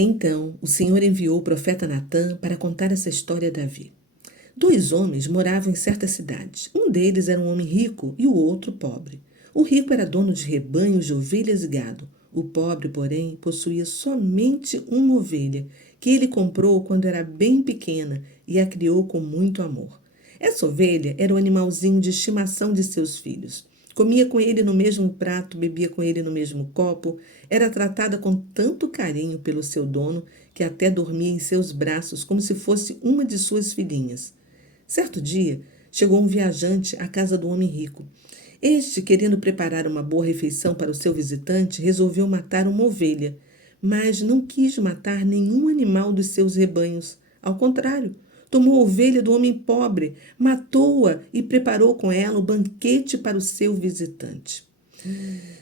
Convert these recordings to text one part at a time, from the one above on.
Então o Senhor enviou o profeta Natã para contar essa história a Davi. 2 homens moravam em certa cidade. Um deles era um homem rico e o outro pobre. O rico era dono de rebanhos de ovelhas e gado. O pobre, porém, possuía somente uma ovelha, que ele comprou quando era bem pequena e a criou com muito amor. Essa ovelha era o animalzinho de estimação de seus filhos. Comia com ele no mesmo prato, bebia com ele no mesmo copo, era tratada com tanto carinho pelo seu dono que até dormia em seus braços como se fosse uma de suas filhinhas. Certo dia, chegou um viajante à casa do homem rico. Este, querendo preparar uma boa refeição para o seu visitante, resolveu matar uma ovelha, mas não quis matar nenhum animal dos seus rebanhos. Ao contrário, tomou a ovelha do homem pobre, matou-a e preparou com ela o banquete para o seu visitante.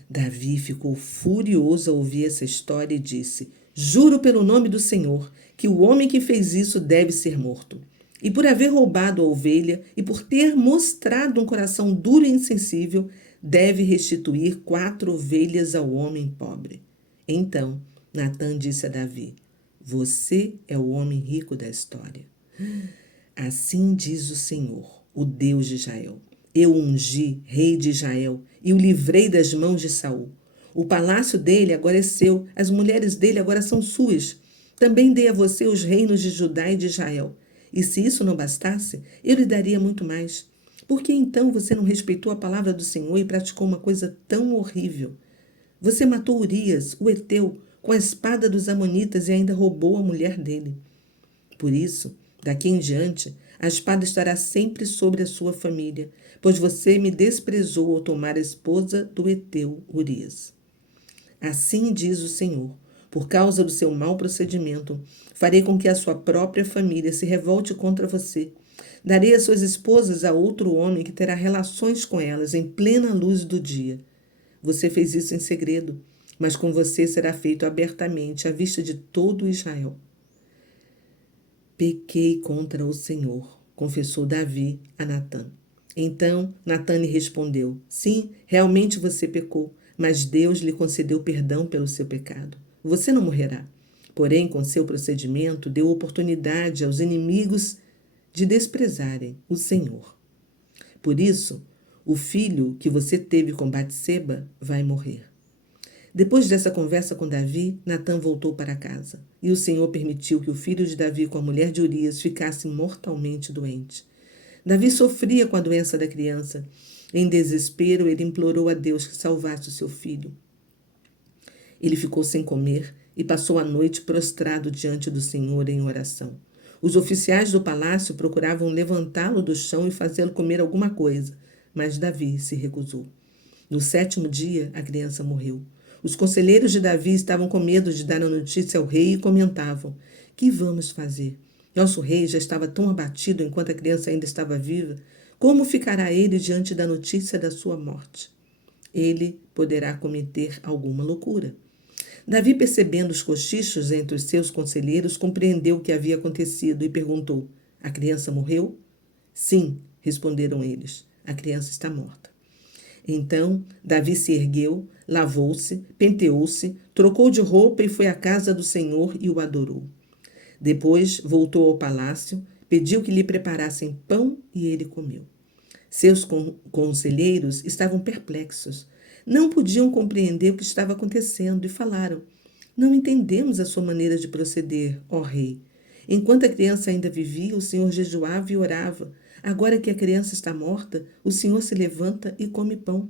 Davi ficou furioso ao ouvir essa história e disse: Juro pelo nome do Senhor que o homem que fez isso deve ser morto. E por haver roubado a ovelha e por ter mostrado um coração duro e insensível, deve restituir 4 ovelhas ao homem pobre. Então Natã disse a Davi: Você é o homem rico da história. Assim diz o Senhor, o Deus de Israel: Eu o ungi rei de Israel e o livrei das mãos de Saul. O palácio dele agora é seu, as mulheres dele agora são suas. Também dei a você os reinos de Judá e de Israel. E se isso não bastasse, eu lhe daria muito mais. Por que então você não respeitou a palavra do Senhor e praticou uma coisa tão horrível? Você matou Urias, o heteu, com a espada dos amonitas e ainda roubou a mulher dele. Por isso, daqui em diante, a espada estará sempre sobre a sua família, pois você me desprezou ao tomar a esposa do heteu Urias. Assim diz o Senhor: por causa do seu mau procedimento, farei com que a sua própria família se revolte contra você. Darei as suas esposas a outro homem que terá relações com elas em plena luz do dia. Você fez isso em segredo, mas com você será feito abertamente à vista de todo Israel. Pequei contra o Senhor, confessou Davi a Natã. Então Natã lhe respondeu: Sim, realmente você pecou, mas Deus lhe concedeu perdão pelo seu pecado. Você não morrerá. Porém, com seu procedimento, deu oportunidade aos inimigos de desprezarem o Senhor. Por isso, o filho que você teve com Batseba vai morrer. Depois dessa conversa com Davi, Natã voltou para casa. E o Senhor permitiu que o filho de Davi com a mulher de Urias ficasse mortalmente doente. Davi sofria com a doença da criança. Em desespero, ele implorou a Deus que salvasse o seu filho. Ele ficou sem comer e passou a noite prostrado diante do Senhor em oração. Os oficiais do palácio procuravam levantá-lo do chão e fazê-lo comer alguma coisa, mas Davi se recusou. No 7º dia, a criança morreu. Os conselheiros de Davi estavam com medo de dar a notícia ao rei e comentavam: Que vamos fazer? Nosso rei já estava tão abatido enquanto a criança ainda estava viva. Como ficará ele diante da notícia da sua morte? Ele poderá cometer alguma loucura. Davi, percebendo os cochichos entre os seus conselheiros, compreendeu o que havia acontecido e perguntou: A criança morreu? Sim, responderam eles. A criança está morta. Então Davi se ergueu, lavou-se, penteou-se, trocou de roupa e foi à casa do Senhor e o adorou. Depois voltou ao palácio, pediu que lhe preparassem pão e ele comeu. Seus conselheiros estavam perplexos. Não podiam compreender o que estava acontecendo e falaram: Não entendemos a sua maneira de proceder, ó rei. Enquanto a criança ainda vivia, o Senhor jejuava e orava. Agora que a criança está morta, o Senhor se levanta e come pão.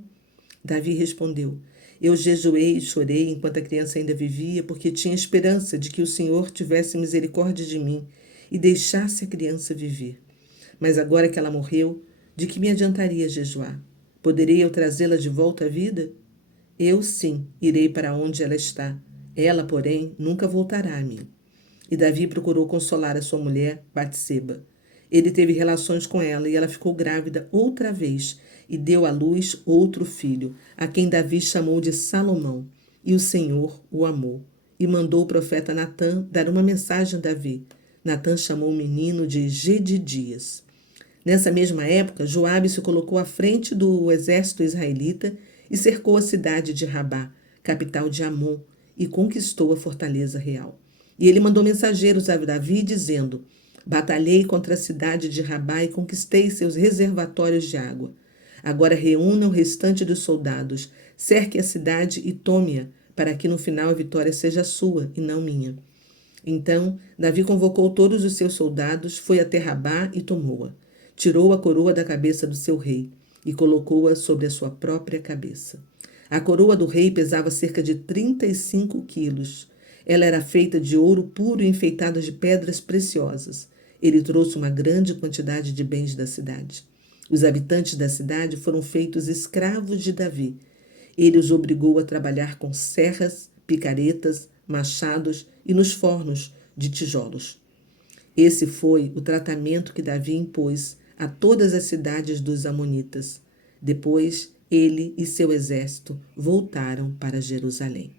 Davi respondeu: Eu jejuei e chorei enquanto a criança ainda vivia, porque tinha esperança de que o Senhor tivesse misericórdia de mim e deixasse a criança viver. Mas agora que ela morreu, de que me adiantaria jejuar? Poderei eu trazê-la de volta à vida? Eu, sim, irei para onde ela está. Ela, porém, nunca voltará a mim. E Davi procurou consolar a sua mulher, Batseba. Ele teve relações com ela e ela ficou grávida outra vez e deu à luz outro filho, a quem Davi chamou de Salomão. E o Senhor o amou e mandou o profeta Natã dar uma mensagem a Davi. Natã chamou o menino de Gedidias. Nessa mesma época, Joabe se colocou à frente do exército israelita e cercou a cidade de Rabá, capital de Amon, e conquistou a fortaleza real. E ele mandou mensageiros a Davi, dizendo: Batalhei contra a cidade de Rabá e conquistei seus reservatórios de água. Agora reúna o restante dos soldados, cerque a cidade e tome-a, para que no final a vitória seja sua e não minha. Então Davi convocou todos os seus soldados, foi até Rabá e tomou-a. Tirou a coroa da cabeça do seu rei e colocou-a sobre a sua própria cabeça. A coroa do rei pesava cerca de 35 quilos. Ela era feita de ouro puro e enfeitada de pedras preciosas. Ele trouxe uma grande quantidade de bens da cidade. Os habitantes da cidade foram feitos escravos de Davi. Ele os obrigou a trabalhar com serras, picaretas, machados e nos fornos de tijolos. Esse foi o tratamento que Davi impôs a todas as cidades dos amonitas. Depois, ele e seu exército voltaram para Jerusalém.